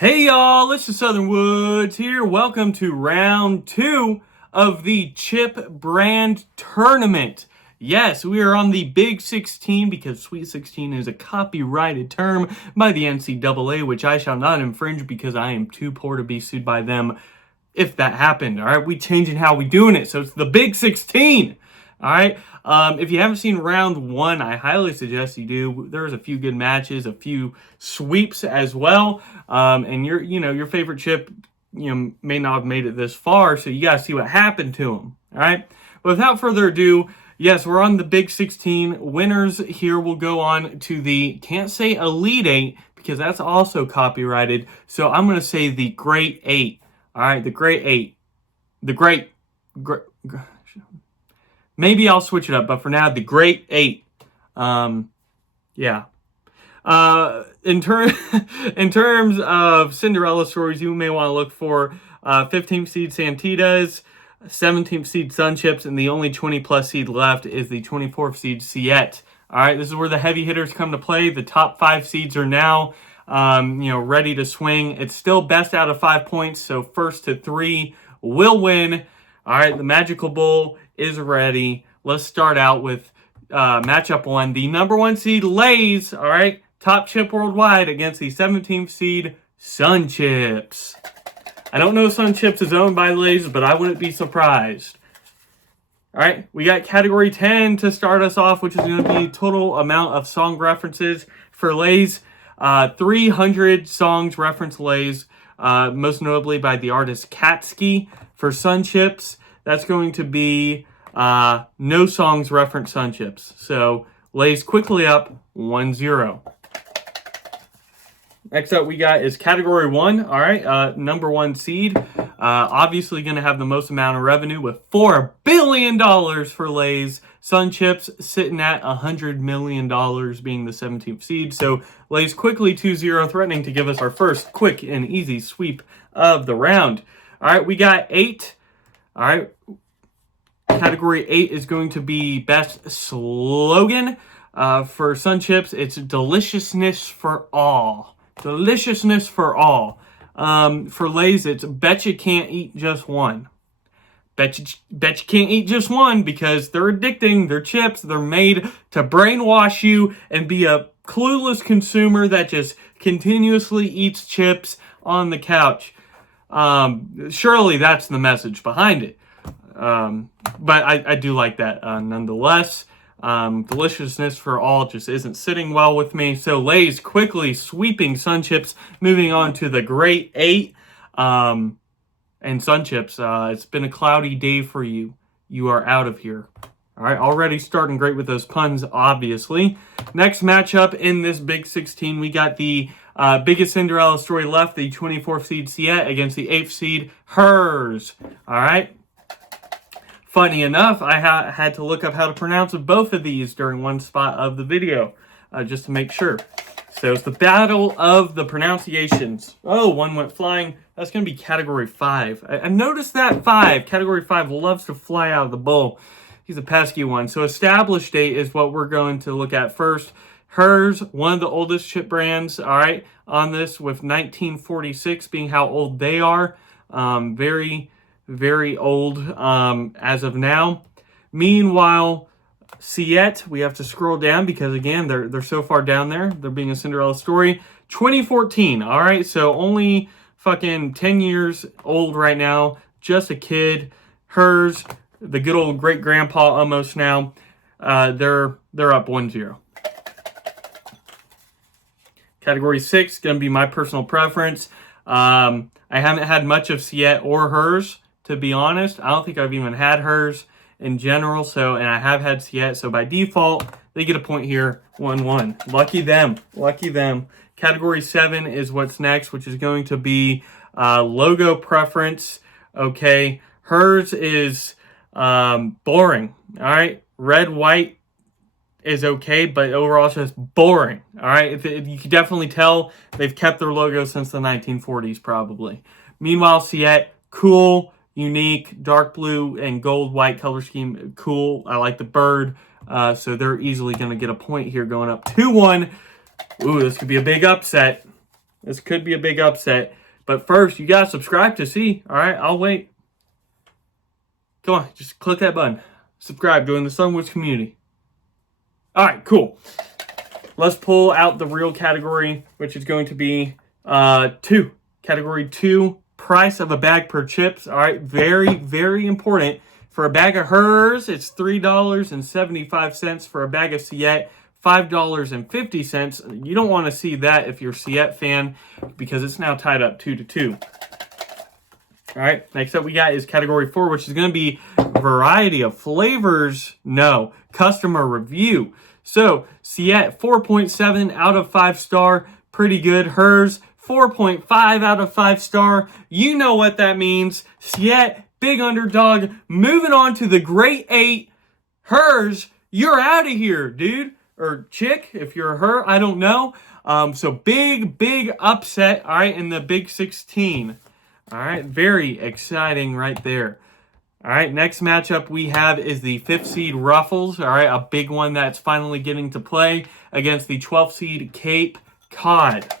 Hey y'all, it's the Southern Woods here. Welcome to round 2 of the Chip Brand Tournament. Yes, we are on the Big 16 because Sweet 16 is a copyrighted term by the NCAA, which I shall not infringe because I am too poor to be sued by them if that happened. All right, we changing how we doing it, so it's the Big 16. All right. If you haven't seen round 1, I highly suggest you do. There's a few good matches, a few sweeps as well. And your favorite chip, may not have made it this far, so you gotta see what happened to them. All right. But without further ado, yes, we're on the Big 16. Winners here will go on to the, can't say Elite 8 because that's also copyrighted. So I'm gonna say the Great 8. All right, the Great 8. The Great. Maybe I'll switch it up, but for now, the Great 8. Yeah. In terms of Cinderella stories, you may want to look for 15th seed Santitas, 17th seed Sunchips, and the only 20-plus seed left is the 24th seed Siete. All right, this is where the heavy hitters come to play. The top 5 seeds are now, ready to swing. It's still best out of 5 points, so first to 3 will win. All right, the Magical Bowl is ready. Let's start out with matchup 1. The number 1 seed Lay's, all right, top chip worldwide against the 17th seed Sunchips. I don't know if Sunchips is owned by Lay's, but I wouldn't be surprised. All right, we got category 10 to start us off, which is going to be total amount of song references for Lay's. 300 songs reference Lay's, most notably by the artist Katski. For Sunchips, that's going to be no songs reference Sunchips. So Lay's quickly up 1-0. Next up we got is category 1. All right, number 1 seed. Obviously going to have the most amount of revenue with $4 billion for Lay's. Sunchips sitting at $100 million being the 17th seed. So Lay's quickly 2-0, threatening to give us our first quick and easy sweep of the round. All right, we got 8. All right, category 8 is going to be best slogan. For Sunchips, it's deliciousness for all. Deliciousness for all. For Lay's, it's bet you can't eat just one. Bet you can't eat just one because they're addicting. They're chips. They're made to brainwash you and be a clueless consumer that just continuously eats chips on the couch. Surely that's the message behind it. But I do like that nonetheless. Deliciousness for all just isn't sitting well with me. So Lay's quickly sweeping Sunchips, moving on to the Great 8. And Sunchips, it's been a cloudy day for you. You are out of here. All right, already starting great with those puns, obviously. Next matchup in this Big 16, we got the biggest Cinderella story left, the 24th seed Siete against the 8th seed Her's. All right. Funny enough, I had to look up how to pronounce both of these during one spot of the video, just to make sure. So it's the battle of the pronunciations. Oh, one went flying. That's going to be category 5. I noticed that 5. Category 5 loves to fly out of the bowl. He's a pesky one. So established date is what we're going to look at first. Her's, one of the oldest chip brands, all right, on this, with 1946 being how old they are. Very, very old as of now. Meanwhile, Siete, we have to scroll down because, again, they're so far down there. They're being a Cinderella story. 2014, all right? So only fucking 10 years old right now. Just a kid. Her's, the good old great-grandpa almost now. They're up 1-0. Category 6, going to be my personal preference. I haven't had much of Siete or Her's, to be honest. I don't think I've even had Her's in general, and I have had Siete, so by default, they get a point here, 1-1. Lucky them. Lucky them. Category 7 is what's next, which is going to be logo preference. Okay, Her's is boring, all right? Red, white is okay, but overall it's just boring, all right? You can definitely tell they've kept their logo since the 1940s, probably. Meanwhile, Siete, cool, unique, dark blue and gold white color scheme, cool. I like the bird, so they're easily going to get a point here, going up 2-1. Ooh, this could be a big upset. This could be a big upset. But first, you got to subscribe to see. All right, I'll wait. Come on, just click that button. Subscribe, join the Sunwoods community. All right, cool. Let's pull out the real category, which is going to be 2. Category 2, price of a bag per chips. All right, very, very important. For a bag of Herr's, it's $3.75. For a bag of Siete, $5.50. You don't want to see that if you're a Siete fan, because it's now tied up 2-2. All right, next up we got is category 4, which is going to be variety of flavors. No, customer review. So, Siete, 4.7 out of 5 star. Pretty good. Herr's, 4.5 out of 5 star. You know what that means. Siete, big underdog. Moving on to the Great 8. Herr's, you're out of here, dude. Or chick, if you're a Herr, I don't know. So, big upset, all right, in the Big 16. All right, very exciting right there. All right, next matchup we have is the 5th seed Ruffles. All right, a big one that's finally getting to play against the 12th seed Cape Cod.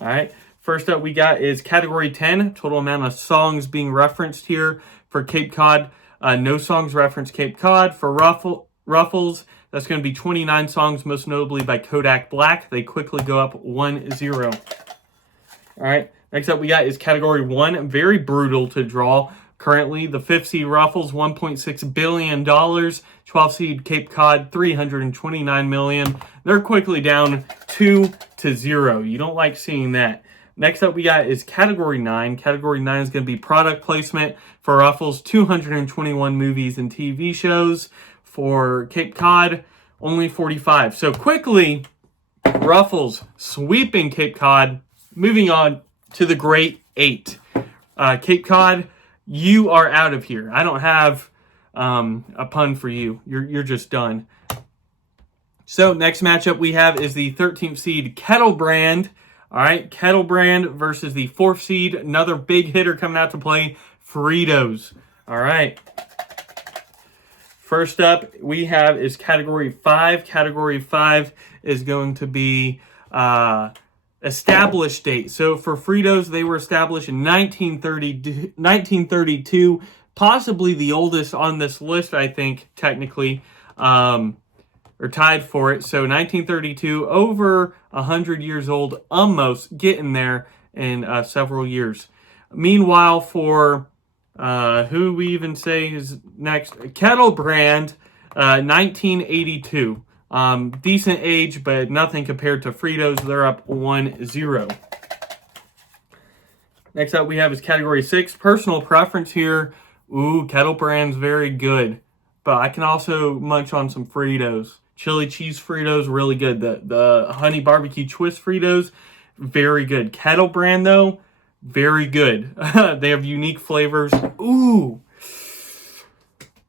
All right, first up we got is category 10. Total amount of songs being referenced here for Cape Cod. No songs reference Cape Cod. For Ruffles, that's going to be 29 songs, most notably by Kodak Black. They quickly go up 1-0. All right. Next up we got is category 1. Very brutal to draw. Currently, the 5th seed Ruffles, $1.6 billion. 12th seed Cape Cod, $329 million. They're quickly down 2-0. You don't like seeing that. Next up we got is category 9. Category 9 is going to be product placement. For Ruffles, 221 movies and TV shows. For Cape Cod, only 45. So quickly, Ruffles sweeping Cape Cod. Moving on to the Great 8. Cape Cod, you are out of here. I don't have a pun for you. You're just done. So next matchup we have is the 13th seed Kettle brand. All right, Kettle brand versus the 4th seed. Another big hitter coming out to play, Fritos. All right. First up we have is category 5. Category 5 is going to be established date. So for Fritos, they were established in 1932, possibly the oldest on this list, I think, technically, or tied for it. So 1932, over 100 years old, almost getting there in several years. Meanwhile, for who we even say is next, Kettle brand, 1982. Decent age, but nothing compared to Fritos. They're up 1-0. Next up we have is category 6. Personal preference here. Ooh, Kettle brand's very good. But I can also munch on some Fritos. Chili cheese Fritos, really good. The honey barbecue twist Fritos, very good. Kettle brand, though, very good. They have unique flavors. Ooh,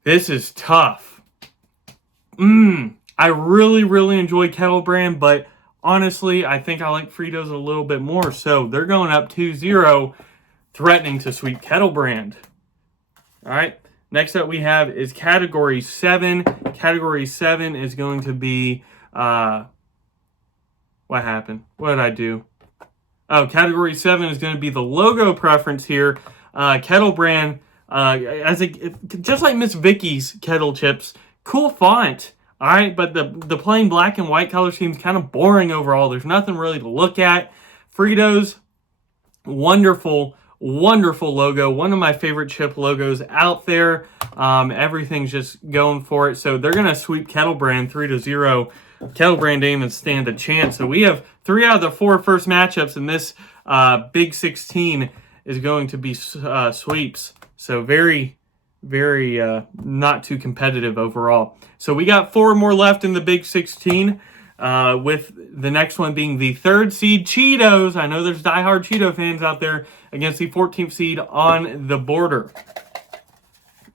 this is tough. I really enjoy Kettle brand, but honestly, I think I like Fritos a little bit more. So they're going up 2-0, threatening to sweep Kettle brand. All right. Next up we have is category 7. Category 7 is going to be, what happened? What did I do? Oh, category 7 is going to be the logo preference here. Kettle brand, just like Miss Vicky's Kettle chips, cool font. All right, but the plain black and white color scheme is kind of boring overall. There's nothing really to look at. Fritos, wonderful logo. One of my favorite chip logos out there. Everything's just going for it. So they're going to sweep Kettle brand 3-0. Kettle brand didn't even stand a chance. So we have 3 out of the 4 first matchups in this Big 16 is going to be sweeps. So very not too competitive overall. So we got 4 more left in the Big 16, with the next one being the 3rd seed Cheetos. I know there's diehard Cheeto fans out there, against the 14th seed On the Border.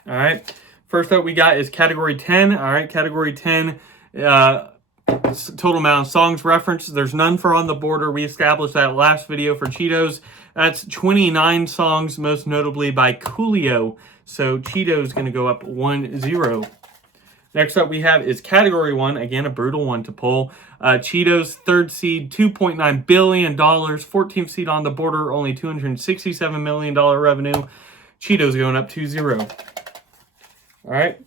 All right. First up we got is category 10. All right, category 10, total amount of songs referenced. There's none for On the Border. We established that last video for Cheetos. That's 29 songs, most notably by Coolio. So Cheetos going to go up 1-0. Next up we have is Category 1. Again, a brutal one to pull. Cheetos, 3rd seed, $2.9 billion. 14th seed on the border, only $267 million revenue. Cheetos going up 2-0. All right.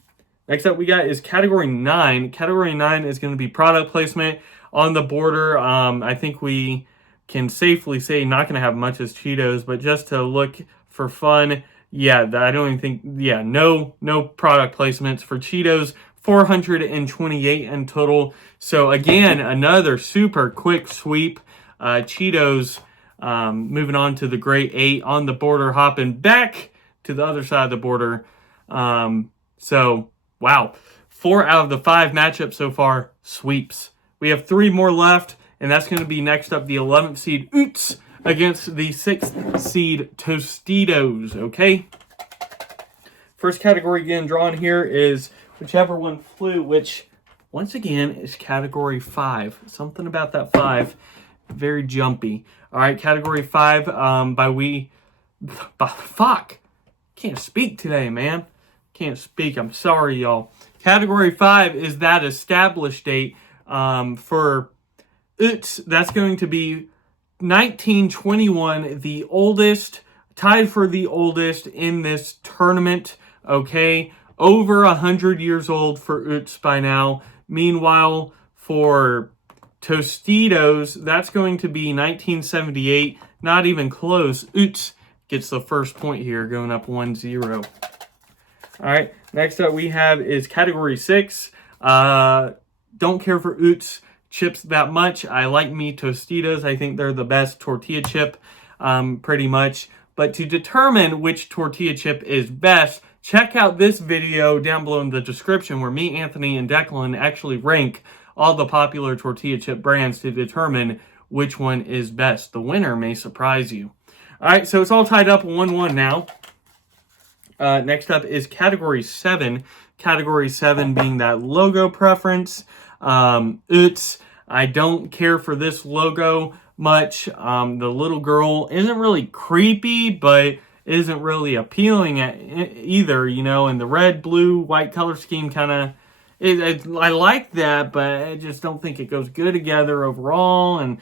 Next up we got is Category 9. Category 9 is going to be product placement on the border. I think we can safely say not going to have much as Cheetos, but just to look for fun, yeah, I don't even think, yeah, no product placements for Cheetos. 428 in total. So again, another super quick sweep. Cheetos moving on to the Great 8 on the border, hopping back to the other side of the border. So, wow. 4 out of the 5 matchups so far, sweeps. We have 3 more left, and that's going to be next up the 11th seed Oots against the 6th seed Tostitos, okay? First category again drawn here is whichever one flew, which once again is Category 5. Something about that 5, very jumpy. All right, Category 5 fuck. Can't speak today, man. Can't speak. I'm sorry, y'all. Category 5 is that established date for Oots. That's going to be 1921, the oldest, tied for the oldest in this tournament, okay? Over 100 years old for Oots by now. Meanwhile, for Tostitos, that's going to be 1978. Not even close. Oots gets the first point here, going up 1-0. All right, next up we have is Category 6. Don't care for Oots chips that much. I like me Tostitos. I think they're the best tortilla chip, pretty much. But to determine which tortilla chip is best, check out this video down below in the description where me, Anthony, and Declan actually rank all the popular tortilla chip brands to determine which one is best. The winner may surprise you. All right, so it's all tied up 1-1 now. Next up is Category 7. Category 7 being that logo preference. Oots, I don't care for this logo much. The little girl isn't really creepy, but isn't really appealing either, you know, and the red, blue, white color scheme kind of, I like that, but I just don't think it goes good together overall. And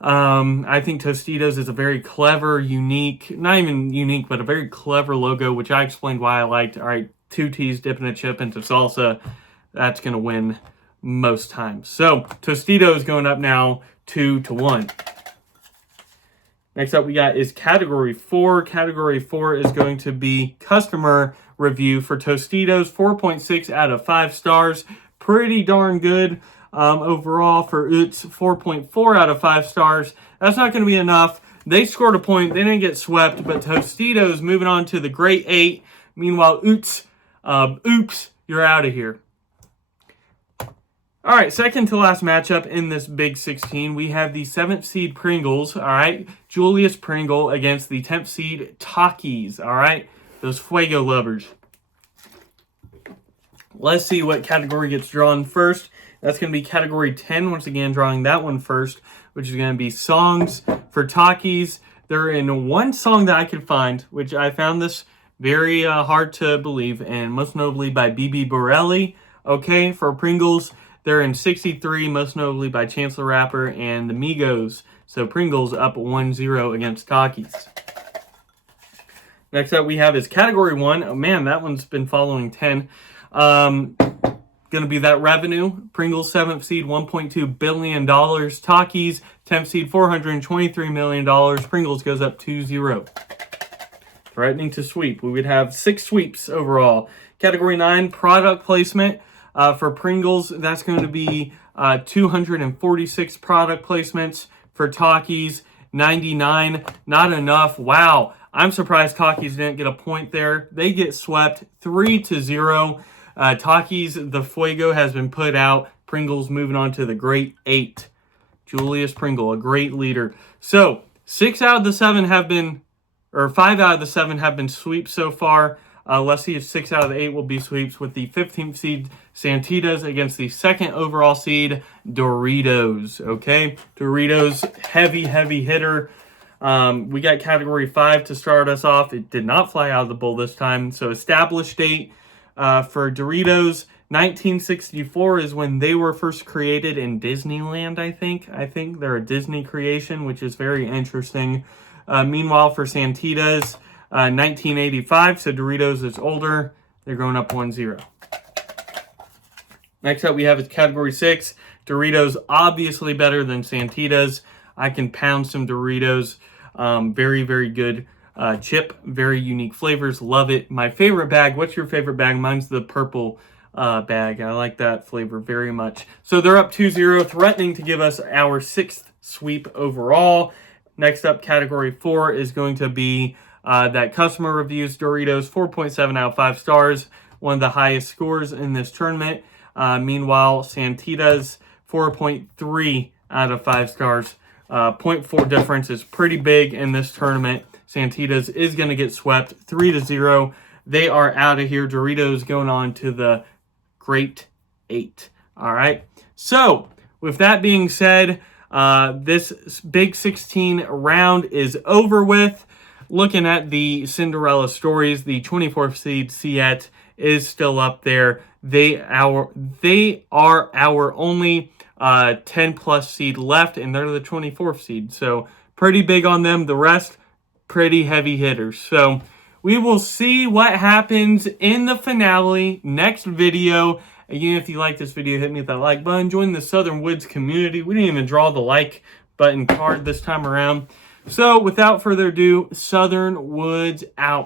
I think Tostitos is a very clever, unique, not even unique, but a very clever logo, which I explained why I liked. All right, 2 T's dipping a chip into salsa. That's going to win most times. So Tostitos going up now 2-1. Next up we got is Category 4. Category 4 is going to be customer review for Tostitos. 4.6 out of 5 stars. Pretty darn good. Overall for Oots, 4.4 out of 5 stars. That's not going to be enough. They scored a point. They didn't get swept, but Tostitos moving on to the Great 8. Meanwhile, Oots, oops, you're out of here. All right, second to last matchup in this Big 16, we have the 7th seed Pringles, all right? Julius Pringle against the 10th seed Takis, all right? Those Fuego lovers. Let's see what category gets drawn first. That's going to be Category 10, once again, drawing that one first, which is going to be songs for Takis. They're in one song that I could find, which I found this very hard to believe, and most notably by B.B. Borelli, okay, for Pringles. They're in 63, most notably by Chance the Rapper and the Migos. So Pringles up 1-0 against Takis. Next up we have is Category 1. Oh man, that one's been following 10. Going to be that revenue. Pringles 7th seed, $1.2 billion. Takis 10th seed, $423 million. Pringles goes up 2-0. Threatening to sweep. We would have 6 sweeps overall. Category 9, product placement. For Pringles, that's going to be 246 product placements. For Takis, 99. Not enough. Wow. I'm surprised Takis didn't get a point there. They get swept 3-0. Takis, the Fuego has been put out. Pringles moving on to the Great 8. Julius Pringle, a great leader. So, 5 out of the 7 have been sweeps so far. Let's see if 6 out of the 8 will be sweeps with the 15th seed Santitas against the 2nd overall seed Doritos. Okay, Doritos, heavy hitter. We got Category 5 to start us off. It did not fly out of the bowl this time. So established date for Doritos, 1964 is when they were first created in Disneyland, I think. I think they're a Disney creation, which is very interesting. Meanwhile, for Santitas, 1985, so Doritos is older. They're going up 1-0. Next up, we have is Category 6. Doritos, obviously better than Santitas. I can pound some Doritos. Very, very good chip. Very unique flavors. Love it. My favorite bag. What's your favorite bag? Mine's the purple bag. I like that flavor very much. So they're up 2-0, threatening to give us our 6th sweep overall. Next up, Category 4 is going to be that customer reviews Doritos, 4.7 out of 5 stars. One of the highest scores in this tournament. Meanwhile, Santitas, 4.3 out of 5 stars. 0.4 difference is pretty big in this tournament. Santitas is going to get swept 3-0. They are out of here. Doritos going on to the Great 8. All right. So, with that being said, this Big 16 round is over with. Looking at the Cinderella stories, the 24th seed Siete is still up there. They are our only 10-plus seed left, and they're the 24th seed. So pretty big on them. The rest, pretty heavy hitters. So we will see what happens in the finale next video. Again, if you like this video, hit me with that like button. Join the Southern Woods community. We didn't even draw the like button card this time around. So without further ado, Southern Woods out.